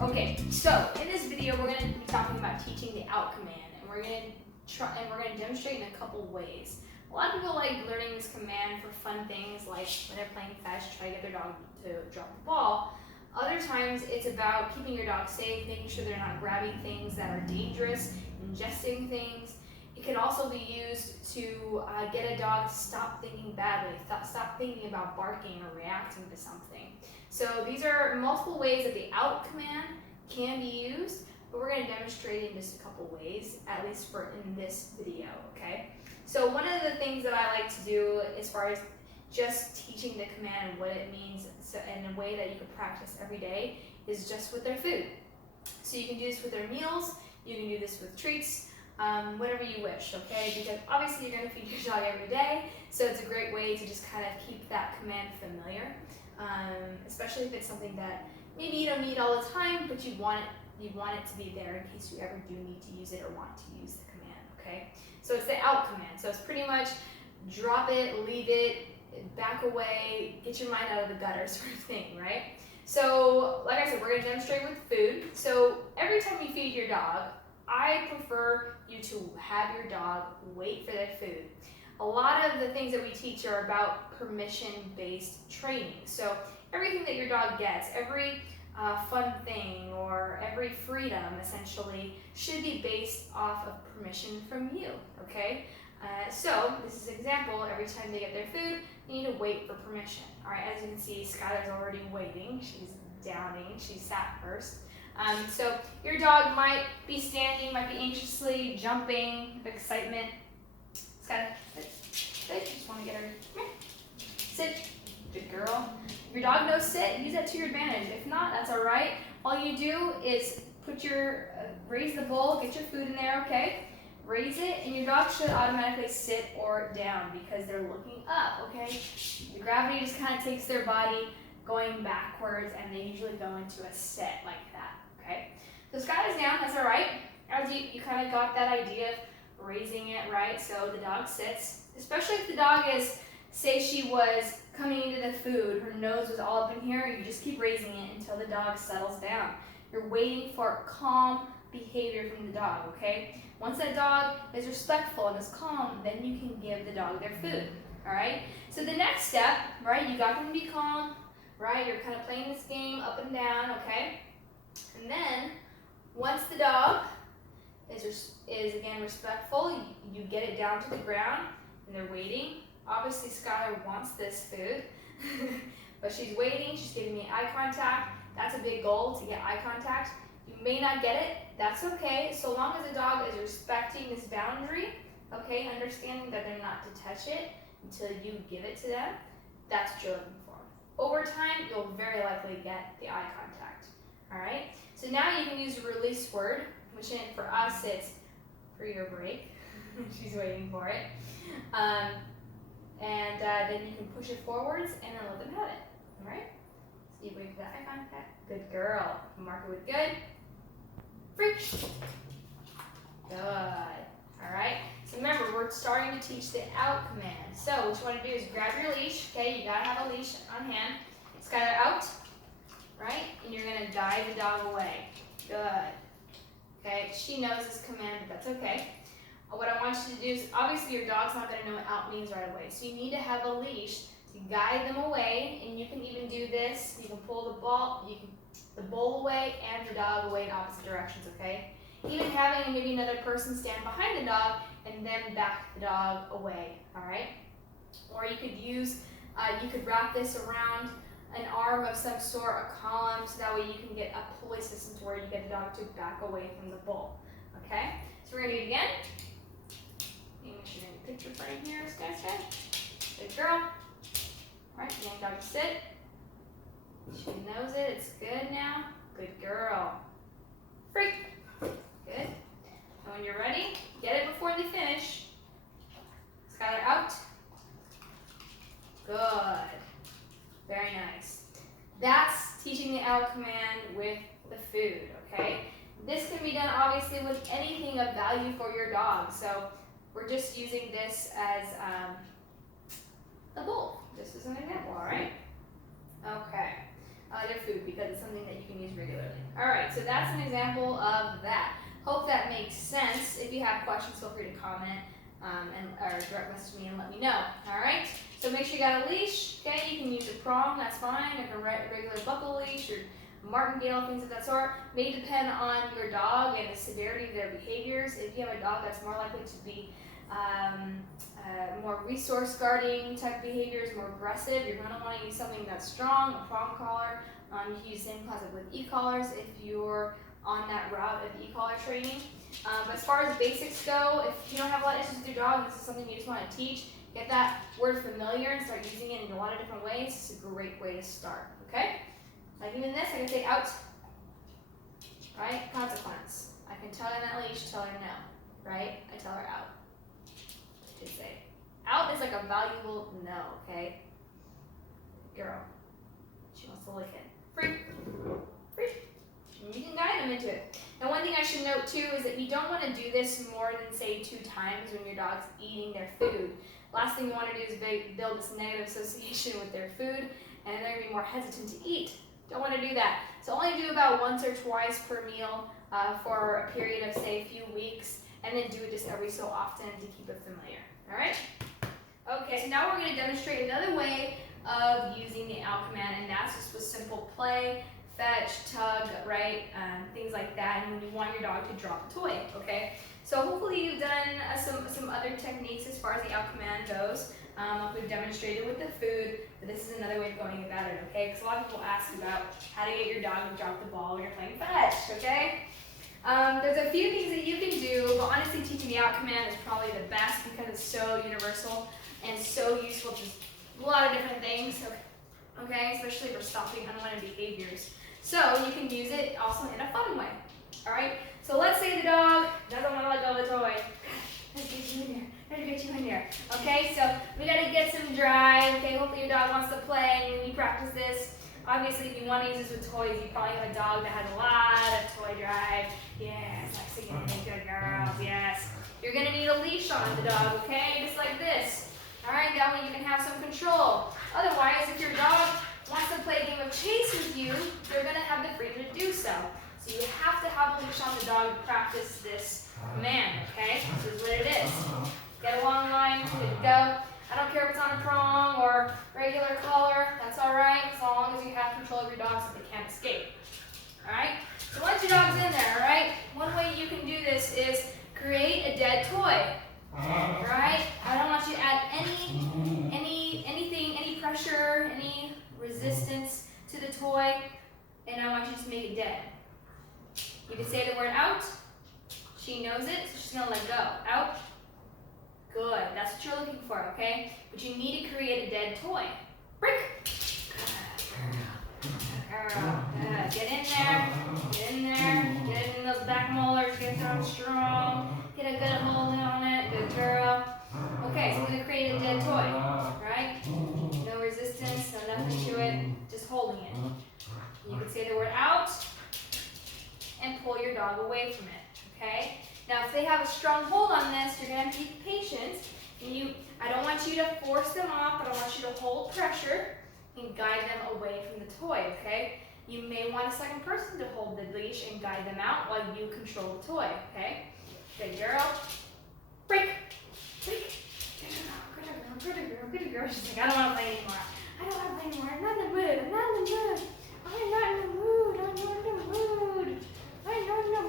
Okay, so in this video we're going to be talking about teaching the out command, and we're going to demonstrate in a couple ways. A lot of people like learning this command for fun things, like when they're playing fetch, try to get their dog to drop the ball. Other times it's about keeping your dog safe, making sure they're not grabbing things that are dangerous, ingesting things. It can also be used to get a dog to stop thinking badly, stop thinking about barking or reacting to something. So these are multiple ways that the out command can be used, but we're going to demonstrate in just a couple ways, at least for in this video, okay? So one of the things that I like to do as far as just teaching the command and what it means in a way that you can practice every day is just with their food. So you can do this with their meals, you can do this with treats, whatever you wish, okay? Because obviously you're going to feed your dog every day, so it's a great way to just kind of keep that command familiar, especially if it's something that maybe you don't need all the time, but you want it to be there in case you ever do need to use it or want to use the command, okay? So it's the out command, so it's pretty much drop it, leave it, back away, get your mind out of the gutter sort of thing, right? So like I said, we're going to demonstrate with food. So every time you feed your dog, I prefer you to have your dog wait for their food. A lot of the things that we teach are about permission-based training. So everything that your dog gets, every fun thing or every freedom essentially should be based off of permission from you, okay? So this is an example. Every time they get their food, you need to wait for permission. All right, as you can see, Skylar's already waiting. She's downing. She sat first. So your dog might be standing, might be anxiously jumping, with excitement. Skylar, sit. Just want to get her. Come here. Sit. Good girl. If your dog knows sit, use that to your advantage. If not, that's all right. All you do is put your raise the bowl, get your food in there, okay? Raise it, and your dog should automatically sit or down because they're looking up, okay? The gravity just kind of takes their body going backwards, and they usually go into a sit like that, okay? So Skylar's down, that's all right. As you kind of got that idea of raising it, right? So the dog sits, especially if the dog is, say she was coming into the food, her nose was all up in here, you just keep raising it until the dog settles down. You're waiting for calm behavior from the dog, okay? Once that dog is respectful and is calm, then you can give the dog their food, all right? So the next step, right, you got them to be calm, right? You're kind of playing this game up and down, okay? And then, once the dog is again respectful, you get it down to the ground, and they're waiting. Obviously, Skylar wants this food, but she's waiting, she's giving me eye contact. That's a big goal, to get eye contact. You may not get it, that's okay, so long as the dog is respecting this boundary, okay, understanding that they're not to touch it until you give it to them, that's what you're looking for. Over time, you'll very likely get the eye contact, all right? So now you can use a release word, which for us, it's for your break. She's waiting for it. Then you can push it forwards and then let them have it, all right? So you wait for that eye contact. Good girl. Mark it with good. Free. Good. All right. So remember, we're starting to teach the out command. So what you want to do is grab your leash. Okay, you gotta have a leash on hand. Skylar out, right? And you're gonna guide the dog away. Good. Okay. She knows this command, but that's okay. What I want you to do is, obviously your dog's not gonna know what out means right away. So you need to have a leash to guide them away, and you can even do this. You can pull the bowl away and the dog away in opposite directions, okay? Even having maybe another person stand behind the dog and then back the dog away, all right? Or you could use, you could wrap this around an arm of some sort, a column, so that way you can get a pulley system to where you get the dog to back away from the bowl, okay? So we're gonna do it again. Make sure you're in the picture frame here, Sky. Good girl. All right, getting dog to sit. She knows it, it's good now. Good girl. Free. Good. And when you're ready, get it before they finish. Skylar out. Good. Very nice. That's teaching the out command with the food, okay? This can be done obviously with anything of value for your dog. So we're just using this as a bowl, just as an example, all right? Okay. Their food, because it's something that you can use regularly. All right, so that's an example of that. Hope that makes sense. If you have questions, feel free to comment or direct message me and let me know. All right, so make sure you got a leash. Okay, you can use a prong, that's fine. Like a regular buckle leash or martingale, things of that sort. May depend on your dog and the severity of their behaviors. If you have a dog that's more likely to be more resource guarding type behaviors, more aggressive, you're going to want to use something that's strong, a prong collar. You can use the same concept with e-collars if you're on that route of e-collar training. But as far as basics go, if you don't have a lot of issues with your dog, this is something you just want to teach, get that word familiar and start using it in a lot of different ways. It's a great way to start, okay? Like even this, I can say out, right? Consequence. I can tell her that leash, tell her no, right? I tell her out. I can say out is like a valuable no, okay? Girl, she wants to lick it. Free, free. And you can guide them into it. And one thing I should note too is that you don't want to do this more than say 2 times when your dog's eating their food. Last thing you want to do is build this negative association with their food, and they're going to be more hesitant to eat. Don't want to do that. So only do about once or twice per meal for a period of say a few weeks, and then do it just every so often to keep it familiar. All right? Okay, so now we're going to demonstrate another way of using the out command, and that's just with simple play, fetch, tug, right? Things like that, and when you want your dog to drop a toy, okay? So hopefully you've done some other techniques as far as the out command goes. We've demonstrated with the food, but this is another way of going about it, okay? Because a lot of people ask about how to get your dog to drop the ball when you're playing fetch, okay? There's a few things that you can do, but honestly teaching the out command is probably the best because it's so universal and so useful to a lot of different things, okay? Especially for stopping unwanted behaviors. So you can use it also in a fun way, all right? So let's say the dog doesn't want to let go of the toy. Let's get you in there. Let's get you in there. Okay, so we gotta get some drive. Okay, hopefully your dog wants to play and when you practice this. Obviously, if you want to use this with toys, you probably have a dog that has a lot of toy drive. Yes, like singing to good girls, yes. You're gonna need a leash on the dog, okay? Just like this. All right, that way you can have some control. Otherwise, if your dog wants to play a game of chase with you, you're gonna have the freedom to do so. So you have to have a leash on the dog to practice this command, okay? This is what it is. Get a long line, good to go. I don't care if it's on a prong or regular collar, that's all right, as long as you have control of your dog so they can't escape. All right? So once your dog's in there, all right, one way you can do this is create a dead toy. All right? I don't want you to add anything, any pressure, any resistance to the toy, and I want you to make it dead. You can say the word out. She knows it, so she's gonna let go. Out. Good. That's what you're looking for, okay? But you need to create a dead toy. Break. Girl. Good. Get in there. Get in there. Get in those back molars. Get them strong. Get a good hold on it. Good girl. Okay, so we're gonna create a dead toy, right? No resistance, no nothing to it. Just holding it. You can say the word out and pull your dog away from it, okay? Now, if they have a strong hold on this, you're going to be patient. And I don't want you to force them off, but I want you to hold pressure and guide them away from the toy, okay? You may want a second person to hold the leash and guide them out while you control the toy, okay? Good girl. Break. Break. Good girl. She's like, I don't want to play anymore. I don't want to play anymore. I'm not in the mood. I'm not in the mood. I'm not in the mood. I'm not in the mood. I'm not in the mood. There you go. There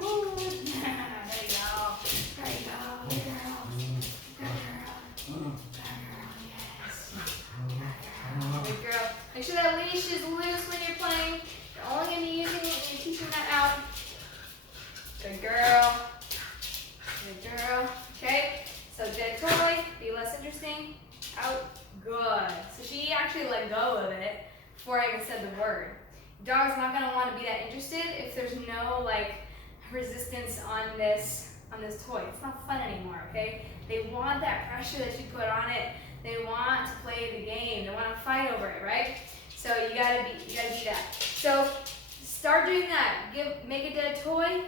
you go. Good girl. Good girl. Good girl. Yes. Good girl. Good girl. Make sure that leash is loose when you're playing. You're only going to be using it when you're teaching that out. Good girl. Good girl. Okay. So dead toy. Be less interesting. Out. Good. So she actually let go of it before I even said the word. Dog's not going to want to be that interested if there's no resistance on this toy. It's not fun anymore, okay? They want that pressure that you put on it. They want to play the game. They want to fight over it, right? So you gotta be that. So start doing that. Make a dead toy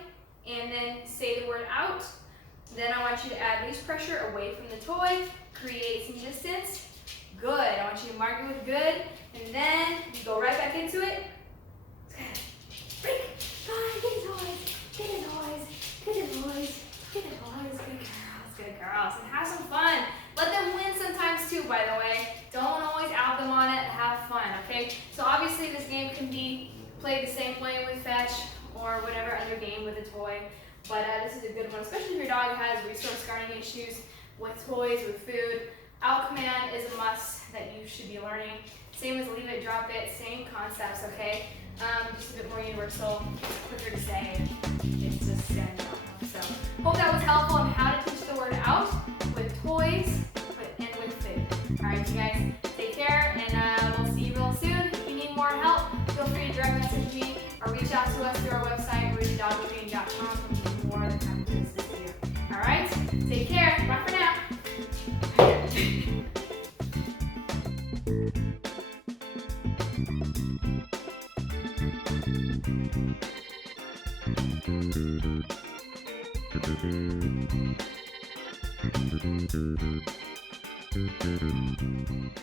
and then say the word out. Then I want you to add leash pressure away from the toy. Create some distance. Good. I want you to mark it with good. And then you go right back into it. Break. play the same way with fetch or whatever other game with a toy, but this is a good one, especially if your dog has resource guarding issues with toys, with food. Out command is a must that you should be learning. Same as leave it, drop it, same concepts, okay? Just a bit more universal, quicker to say. It's just standing out. So, hope that was helpful on how to teach the word out with toys and with food. Alright, you guys, take care, and we'll see you real soon. If you need more help, feel free to direct message me or reach out to us through our website, RudyDogTraining.com, for more than happy to assist you. Alright, take care. Bye for now. Thank you.